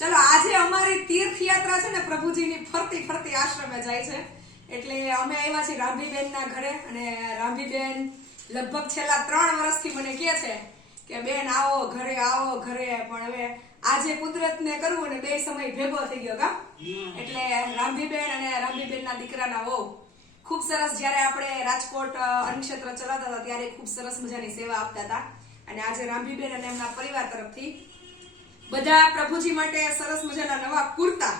ચલો આજે અમારી તીર્થયાત્રા છે ને પ્રભુજીની ફરતી ફરતી આશ્રમે જાય છે. એટલે અમે આવ્યા છીએ રામભીબેન ના ઘરે અને રામભીબેન લગભગ છેલ્લા ત્રણ વર્ષથી મને કહે છે કે બેન આવો ઘરે આવો ઘરે. પણ હવે આજે કુદરતને કરવું ને બે સમય ભેગો થઈ ગયો કા? એટલે રાંભીબેન અને રાંભીબેન ના દીકરાના વહુ. ખૂબ સરસ જ્યારે આપણે રાજકોટ અન્નક્ષેત્ર ચલાવતા હતા ત્યારે ખૂબ સરસ મજાની સેવા આપતા હતા. અને આજે રાંભીબેન અને એમના પરિવાર તરફથી બધા પ્રભુજી માટે સરસ મજાના નવા કુર્તા.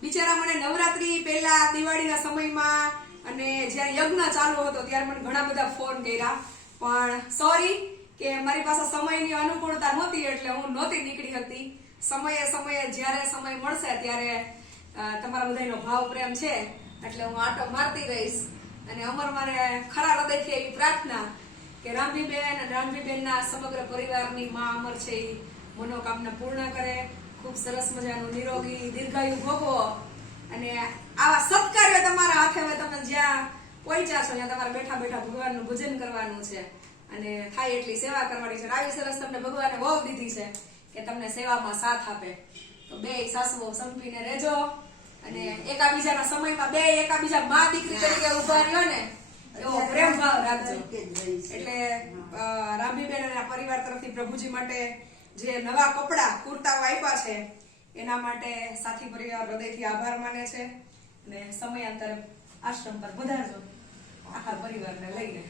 બિચારા મને નવરાત્રી પહેલા દિવાળીના સમયમાં અને જ્યારે યજ્ઞ ચાલુ હતો ત્યારે મને ઘણા બધા ફોન કર્યા. પણ સોરી કે મારી પાસે સમયની અનુકૂળતા નહોતી એટલે હું નહોતી નીકળી હતી. સમયે સમયે જ્યારે સમય મળશે ત્યારે તમારા બધાનો ભાવ પ્રેમ છે એટલે હું આટો મારતી રહીશ. અને અમર મારે ખરા હૃદયથી એવી પ્રાર્થના કે રામભીબેન અને રામભીબેનના સમગ્ર પરિવારની મા અમર છે એ મનોકામના પૂર્ણ કરે ખૂબ સરસ મજાનું નિરોગી દીર્ઘાયુ ભોગવો. અને આવા સત્કાર્ય તમારા હાથે હવે તમે જ્યાં પહોંચ્યા છો ત્યાં તમારે બેઠા બેઠા ભગવાનનું ભજન કરવાનું છે. અને થાય એટલી સેવા કરવાની છે. આવી સરસ તમને ભગવાને બહુ દીધી છે કે તમને સેવામાં સાથ આપે. તો બે સાસુઓ સંપીને રહેજો. અને એકાબીજાના સમયમાં બે એકાબીજા મા દીકરી તરીકે ઊભા રહ્યો ને એવો પ્રેમ ભાવ રાખજો એટલે રામીબેન અને પરિવાર તરફથી પ્રભુજી માટે જે નવા કપડા કુર્તા વાઇપા છે, એના માટે સાથી પરિવાર હૃદયથી આભાર માને છે અને સમયાંતરે આશ્રમ પર પધારજો. આખા પરિવારને લઈને.